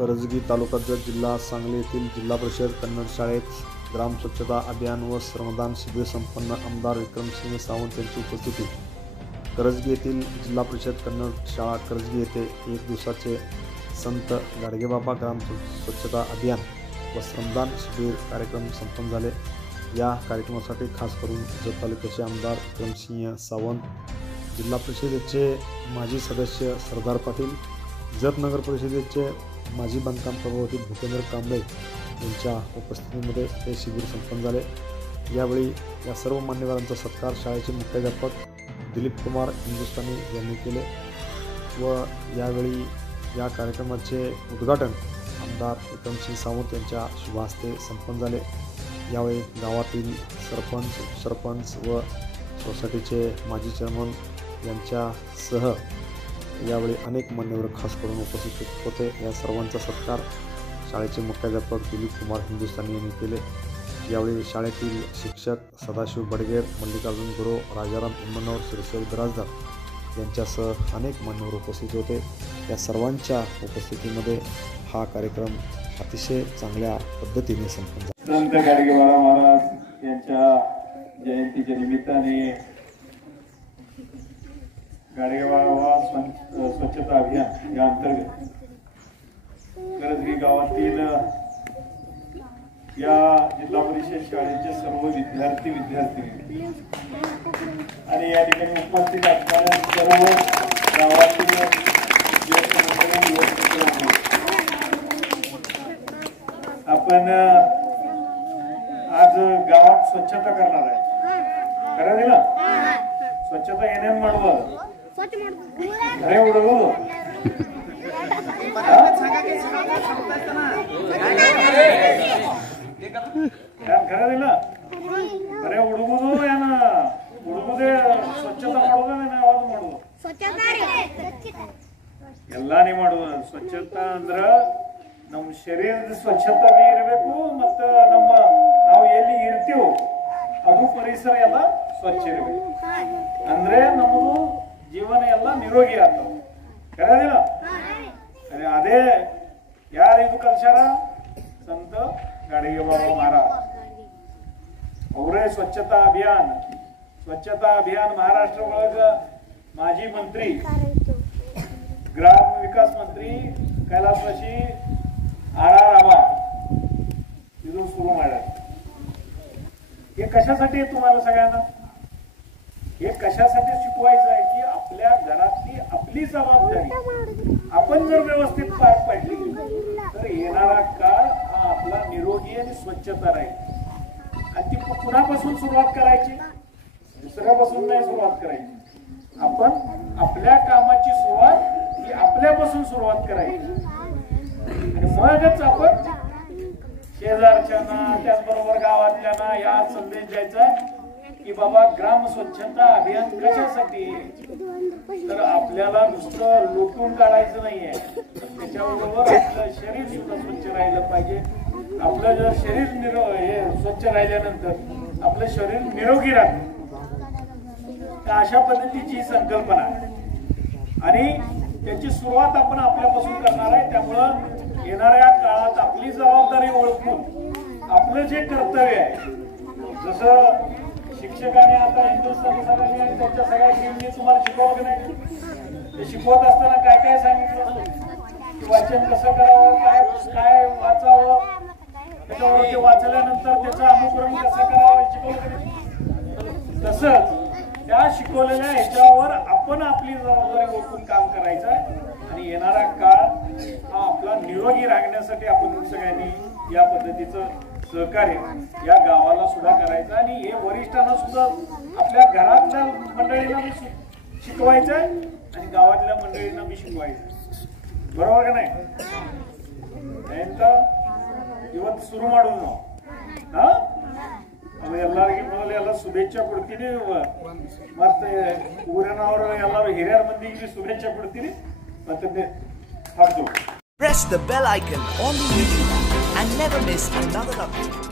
करजगी तालुका जत जिल्हा सांगली येथील जिल्हा परिषद कन्नड शाळेत ग्राम स्वच्छता अभियान व श्रमदान शिबिर संपन्न आमदार विक्रमसिंह सावंत यांची उपस्थिती। करजगी येथील जिल्हा परिषद कन्नड शाळा करजगी येथे एक दिवसाचे संत गाडगेबाबा ग्राम स्वच्छता अभियान व श्रमदान शिबिर कार्यक्रम संपन्न झाले। या कार्यक्रमासाठी खास करून जत तालुक्याचे आमदार विक्रमसिंह सावंत, जिल्हा परिषदेचे माजी सदस्य सरदार पाटील, जत नगर परिषदेचे माजी बांधकाम सभापती भूपेंद्र कांबळे यांच्या उपस्थितीमध्ये हे शिबिर संपन्न झाले। यावेळी या सर्व मान्यवरांचा सत्कार शाळेचे मुख्याध्यापक दिलीप कुमार हिंदुस्थानी यांनी केले व यावेळी या कार्यक्रमाचे उद्घाटन आमदार विक्रमसिंह सावंत यांच्या शुभ हस्ते संपन्न झाले। यावेळी गावातील सरपंच व सोसायटीचे माजी चेअरमन यांच्यासह यावेळी अनेक मान्यवर खास करून उपस्थित होते। या सर्वांचा सत्कार शाळेचे मुख्याध्यापक दिलीप कुमार हिंदुस्थानी यांनी केले। यावेळी शाळेतील शिक्षक सदाशिव बडगेर, मल्लिकार्जुन गुरव, राजाराम इम्मनवर, शिरसोई बिराजदार यांच्यासह अनेक मान्यवर उपस्थित होते। या सर्वांच्या उपस्थितीमध्ये हा कार्यक्रम अतिशय चांगल्या पद्धतीने संपन्न झाला। संत गाडगेबाबा महाराज यांच्या जयंतीच्या निमित्ताने गाडगेबाबा स्वच्छता अभियान या अंतर्गत करजगी गावातील या जिल्हा परिषद शाळेचे सर्व विद्यार्थी आणि या ठिकाणी उपस्थित असणाऱ्या सर्व गावातील आपण आज गावात स्वच्छता करणार आहे। करायला ना स्वच्छता येण्यान ಮಾಡುವ घरे उडवू करायला घरे उडवू याನ ಉಡುಗುದೇ ಸ್ವಚ್ಛತಾ ಮಾಡೋದನ್ನ ನಾವು ಮಾಡುವ ಎಲ್ಲಾನೇ ಮಾಡುವ ಸ್ವಚ್ಛತಾ ಅಂದ್ರ ನಮ್ಮ ಶರೀರದ ಸ್ವಚ್ಛತಾ ಬಿ ಇರಬೇಕು ಮತ್ತು ನಮ್ಮ ನಾವು ಎಲ್ಲಿ ಇರ್ತೀವೋ ಅದು ಪರಿಸರ ಎಲ್ಲ ಸ್ವಚ್ಛ ಇರಬೇಕು ಅಂದ್ರೆ ನಮ್ಮದು ಜೀವನ ಎಲ್ಲ ನಿರೋಗಿ ಆಗ್ತದೆ। ಕರೆದಿಲ್ಲ ಅದೇ ಯಾರು ಇದು ಕಲ್ಸ್ಯಾರ ಸಂತ गाडगेबाबा महाराज ಅವರೇ ಸ್ವಚ್ಛತಾ ಅಭಿಯಾನ महाराष्ट्र ಒಳಗ ಮಾಜಿ ಮಂತ್ರಿ ग्राम विकास मंत्री कैलासवासी आराराबा ಇದು सुरू ಮಾಡ್ಯಾರ। हे कशासाठी तुम्हाला सगळ्यांना हे कशासाठी शिकवायचं आहे की आपल्या घरातली आपली जबाबदारी आपण जर व्यवस्थित पार पाडली तर येणारा काळ हा आपला निरोगी आणि स्वच्छता राहील। आणि ती कुणापासून सुरुवात करायची? दुसऱ्यापासून नाही सुरुवात करायची। आपण आपल्या कामाची सुरुवात ही आपल्यापासून सुरुवात करायची आणि मगच आपण शेजारच्यांना त्याचबरोबर गावातल्यांना या संदेश द्यायचा की बाबा ग्राम स्वच्छता अभियान कशासाठी? तर आपल्याला नुसतं लोटून काढायचं नाहीये, त्याच्याबरोबर आपलं शरीर सुद्धा स्वच्छ राहिलं पाहिजे। आपलं जर शरीर स्वच्छ राहिल्यानंतर आपलं शरीर निरोगी राहतं। तर अशा पद्धतीची ही संकल्पना आणि त्याची सुरुवात आपण आपल्यापासून करणार आहे। त्यामुळं येणाऱ्या काळात आपली जबाबदारी ओळखून आपलं जे कर्तव्य आहे, जसं शिक्षकाने आता हिंदुस्थानी सरांनी आणि त्यांच्या सगळ्या टीमने तुम्हाला शिकवलं नाही, ते शिकवत असताना काय काय सांगितलं, वाचन कसं करावं, काय वाचावं, त्याच्यावर ते वाचल्यानंतर त्याचं अनुकरण कसं करावं शिकवलं। तसंच त्या शिकवलेल्या ह्याच्यावर आपण आपली जबाबदारी ओळखून काम करायचं आणि येणारा काळ हा आपला निरोगी राखण्यासाठी आपण सगळ्यांनी या पद्धतीचं सहकार्य या गावाला सुद्धा करायचं आणि हे वरिष्ठांना सुद्धा आपल्या घरातल्या मंडळींना बी शिकवायचं आणि गावातल्या मंडळींना बी शिकवायचं। बरोबर का नाही? ಇವತ್ತು ಶುರು ಮಾಡೋದು ನಾವು ಎಲ್ಲರಿಗೂ ಮೊದಲು ಎಲ್ಲ ಶುಭೇಚ್ಛೆ ಕೊಡ್ತೀನಿ ಮತ್ತೆ ಊರಿನವರು ಎಲ್ಲರೂ ಹಿರಿಯರ ಮಂದಿಗೆ ಶುಭೇಚ್ಛೆ ಕೊಡ್ತೀನಿ ಮತ್ತೆ ಹೌದು। Press the bell icon on the video and never miss another update.